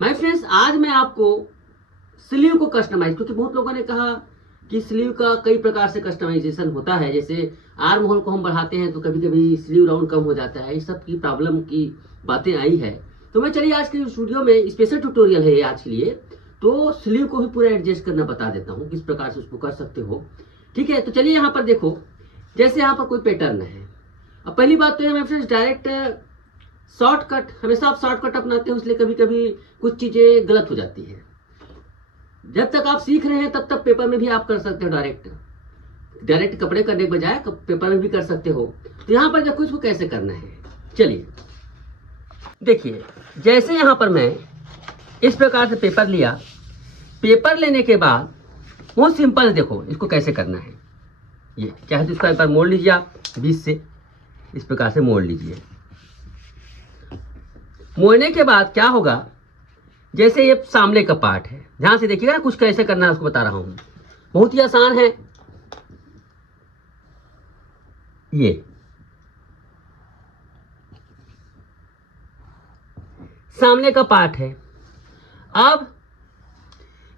My friends, आज मैं आपको स्लीव को कस्टमाइज, क्योंकि बहुत लोगों ने कहा कि स्लीव का कई प्रकार से कस्टमाइजेशन होता है। जैसे आर्म होल को हम बढ़ाते हैं तो कभी कभी स्लीव राउंड कम हो जाता है, इस सब की प्रॉब्लम की बातें आई है। तो मैं चलिए आज के वीडियो में स्पेशल ट्यूटोरियल है ये आज के लिए, तो स्लीव को भी पूरा एडजस्ट करना बता देता हूँ किस प्रकार से उसको कर सकते हो। ठीक है, तो चलिए यहाँ पर देखो, जैसे यहाँ पर कोई पैटर्न है। अब पहली बात तो है मेरे फ्रेंड्स, डायरेक्ट शॉर्टकट, हमेशा आप शॉर्टकट अपनाते हो, इसलिए कभी कभी कुछ चीजें गलत हो जाती है। जब तक आप सीख रहे हैं तब तक पेपर में भी आप कर सकते हो, डायरेक्ट कपड़े करने के बजाय पेपर में भी कर सकते हो। तो यहाँ पर देखो इसको कैसे करना है। चलिए देखिए, जैसे यहाँ पर मैं इस प्रकार से पेपर लिया, पेपर लेने के बाद बहुत सिंपल, देखो इसको कैसे करना है। ये चाहे तो इसका एक बार मोड़ लीजिए, आप बीच से इस प्रकार से मोड़ लीजिए। मोड़ने के बाद क्या होगा, जैसे ये सामने का पार्ट है, ध्यान से देखिएगा ना, कुछ कैसे करना है उसको बता रहा हूं, बहुत ही आसान है। ये सामने का पार्ट है। अब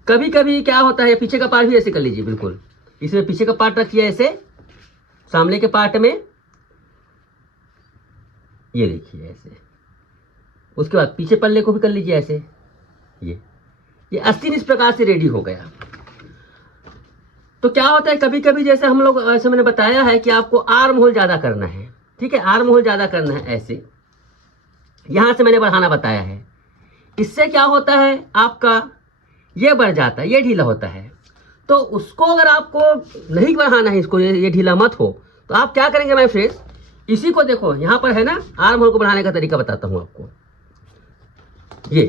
कभी कभी क्या होता है, पीछे का पार्ट भी ऐसे कर लीजिए, बिल्कुल इसमें पीछे का पार्ट रखिए ऐसे, सामने के पार्ट में ये देखिए ऐसे। उसके बाद पीछे पल्ले को भी कर लीजिए ऐसे। ये आस्तीन इस प्रकार से रेडी हो गया। तो क्या होता है, कभी कभी जैसे हम लोग, ऐसे मैंने बताया है कि आपको आर्म होल ज्यादा करना है। ठीक है, आर्म होल ज्यादा करना है ऐसे, यहां से मैंने बढ़ाना बताया है। इससे क्या होता है, आपका ये बढ़ जाता है, ये ढीला होता है। तो उसको अगर आपको नहीं बढ़ाना है, इसको ये ढीला मत हो, तो आप क्या करेंगे माय फ्रेंड्स, इसी को देखो यहाँ पर है ना, आर्म होल को बढ़ाने का तरीका बताता हूं आपको। ये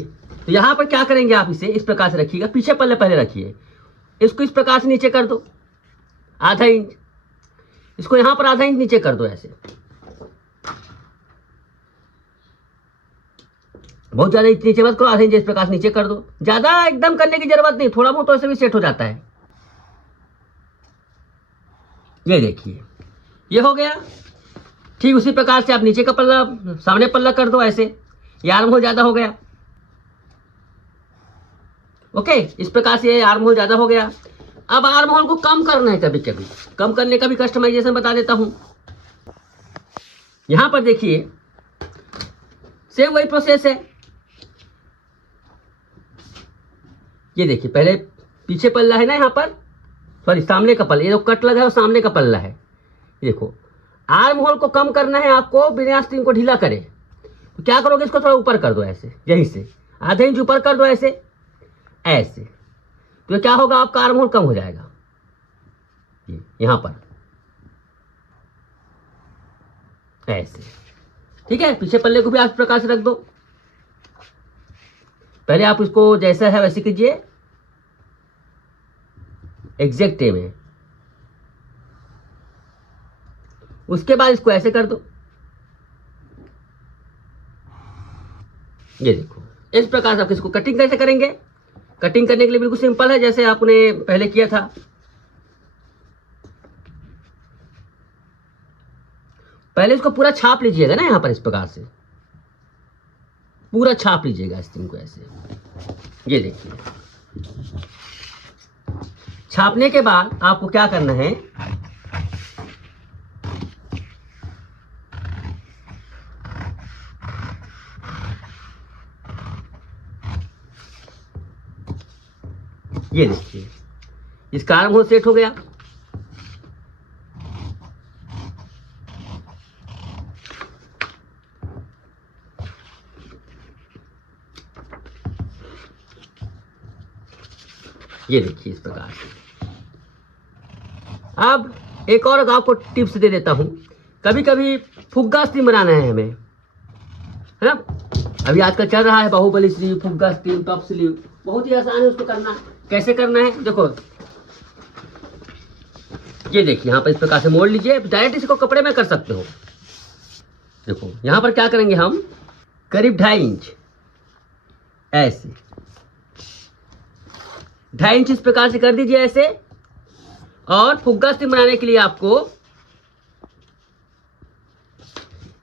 तो यहाँ पर क्या करेंगे, आप इसे इस प्रकार से रखिएगा, पीछे पल्ले पहले रखिए, इसको इस प्रकार से नीचे कर दो आधा इंच, इसको यहाँ पर आधा इंच नीचे कर दो ऐसे। बहुत ज्यादा नीचे मत करो, आधा इंच इस प्रकार से नीचे कर दो, ज्यादा एकदम करने की जरूरत नहीं, थोड़ा बहुत तो ऐसे भी सेट हो जाता है। ये देखिए ये हो गया। ठीक उसी प्रकार से आप नीचे का पल्ला सामने पल्ला कर दो ऐसे, ये आर्म होल ज्यादा हो गया। ओके, इस प्रकार से ये आर्म होल ज्यादा हो गया। अब आर्म होल को कम करना है, कभी कभी कम करने का भी कस्टमाइजेशन बता देता हूं। यहां पर देखिए सेम वही प्रोसेस है। ये देखिए, पहले पीछे पल्ला है ना, यहाँ पर सॉरी सामने का पल्ला, ये जो कट लगा है वो सामने का पल्ला है। देखो आर्म होल को कम करना है आपको, बिना आस्तीन को ढीला करे। तो क्या करोगे, इसको थोड़ा ऊपर कर दो ऐसे, यहीं से आधा इंच ऊपर कर दो ऐसे ऐसे। तो क्या होगा, आपका आर्म होल कम हो जाएगा। यहां पर ऐसे। ठीक है, पीछे पल्ले को भी आप प्रकार से रख दो। पहले आप इसको जैसा है वैसे कीजिए, एग्जैक्ट में। उसके बाद इसको ऐसे कर दो। ये देखो इस प्रकार से आप इसको कटिंग कैसे करेंगे, कटिंग करने के लिए बिल्कुल सिंपल है, जैसे आपने पहले किया था। पहले इसको पूरा छाप लीजिएगा ना, यहां पर इस प्रकार से पूरा छाप लीजिएगा इस को ऐसे। ये देखिए, छापने के बाद आपको क्या करना है, ये देखिए इसका आर्म होल सेट हो गया। ये देखिए इस प्रकार से। अब एक और आपको टिप्स दे देता हूं, कभी कभी फुग्गा स्टीम बनाना है हमें, है ना। अभी आजकल चल रहा है बाहुबली स्लीव, फुग्गा स्टीम, टॉप स्लीव, बहुत ही आसान है उसको करना। कैसे करना है देखो, ये देखिए यहाँ पर इस प्रकार से मोड़ लीजिए, डायरेक्ट इसको कपड़े में कर सकते हो। देखो यहाँ पर क्या करेंगे हम, करीब 2.5 इंच ऐसे, 2.5 इंच इस प्रकार से कर दीजिए ऐसे। और फुग्गा स्टीम बनाने के लिए आपको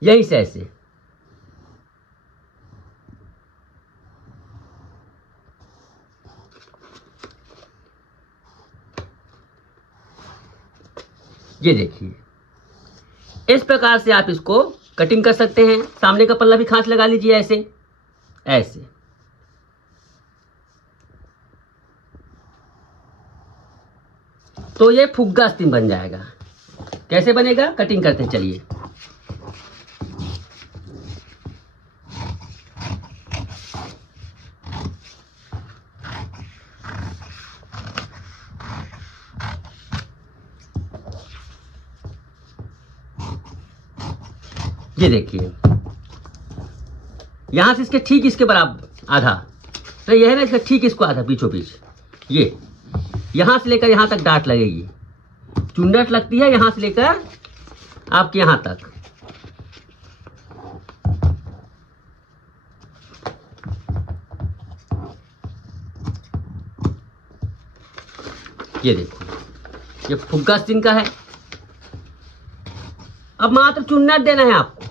यहीं से ऐसे ये देखिए इस प्रकार से आप इसको कटिंग कर सकते हैं। सामने का पल्ला भी खांच लगा लीजिए ऐसे ऐसे। तो ये फुग्गा आस्तीन बन जाएगा। कैसे बनेगा कटिंग करते हैं, चलिए। ये देखिए यहां से इसके ठीक इसके बराबर आधा, तो यह है ना इसका ठीक इसको आधा बीचों बीच, ये यहां से लेकर यहां तक डाट लगेगी। चुन्नट लगती है यहां से लेकर आपके यहां तक। ये देखो ये फुग्गा आस्तीन का है। अब मात्र चुन्नट देना है आपको,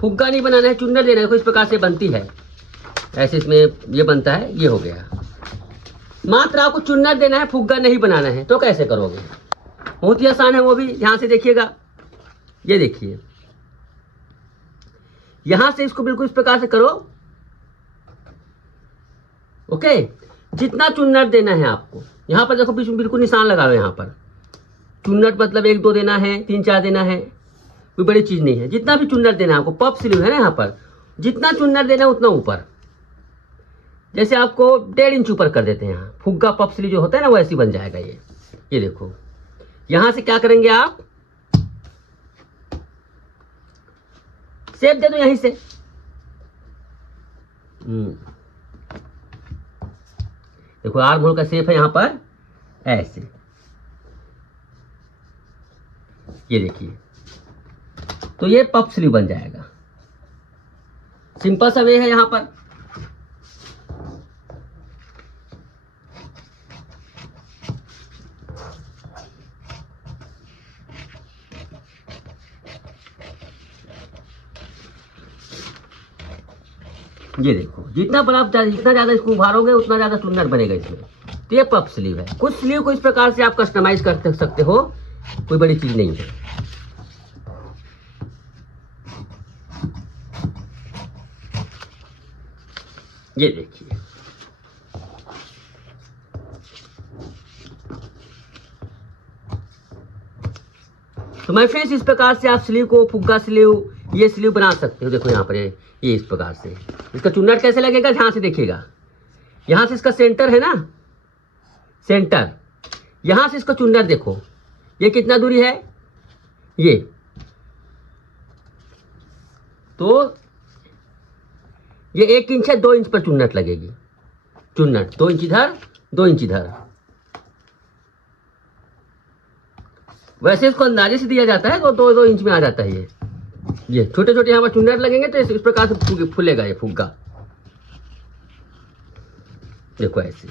फुग्गा नहीं बनाना है, चुन्नट देना है। देखो इस प्रकार से बनती है, ऐसे इसमें ये बनता है, ये हो गया। मात्र आपको चुन्नट देना है, फुग्गा नहीं बनाना है। तो कैसे करोगे, बहुत ही आसान है वो भी। ध्यान से देखिएगा, ये देखिए यहां से इसको बिल्कुल इस प्रकार से करो। ओके, जितना चुन्नट देना है आपको, यहां पर देखो बीच में बिल्कुल निशान लगा हुआ है। यहां पर चुन्नट मतलब 1 2 देना है, 3 4 देना है, कोई बड़ी चीज नहीं है। जितना भी चुन्नट देना है आपको, पफ स्लीव है ना, यहाँ पर जितना चुन्नट देना है उतना ऊपर। जैसे आपको 1.5 इंच ऊपर कर देते हैं यहाँ, फुग्गा पफ स्लीव जो होता है ना वो ऐसी बन जाएगा। ये देखो यहां से क्या करेंगे आप, शेप दे दो यहीं से। देखो आर्म होल का शेप है यहाँ पर ऐसे। ये देखिए तो ये पफ स्लीव बन जाएगा। सिंपल सा वे है यहां पर। ये देखो जितना बड़ा जितना ज्यादा इसको उभारोगे उतना ज्यादा चुन्नट बनेगा इसमें। तो ये पफ स्लीव है। कुछ स्लीव को इस प्रकार से आप कस्टमाइज कर सकते हो, कोई बड़ी चीज नहीं है। ये देखिए तो माय फ्रेंड्स इस प्रकार से आप स्लीव को, फुग्गा स्लीव, ये स्लीव बना सकते हो। देखो यहाँ पर ये इस प्रकार से। इसका चुन्नट कैसे लगेगा, ध्यान से देखिएगा। यहां से इसका सेंटर है ना, सेंटर, यहां से इसका चुन्नट देखो, ये कितना दूरी है, ये तो ये 1 इंच है, 2 इंच पर चुन्नट लगेगी। चुन्नट 2 इंच इधर, 2 इंच इधर। वैसे इसको अंदाजे से दिया जाता है तो 2 इंच में आ जाता है। ये छोटे छोटे यहाँ पर चुन्नट लगेंगे तो इस प्रकार से फूलेगा ये फुग्गा। देखो ऐसे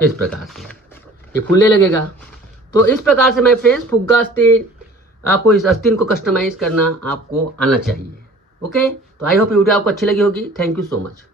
इस प्रकार से ये फूलने लगेगा। तो इस प्रकार से मैं फ्रेंड्स फुग्गा आस्तीन, आपको इस आस्तीन को कस्टमाइज करना आपको आना चाहिए। ओके, तो आई होप वीडियो आपको अच्छी लगी होगी। Thank you so much.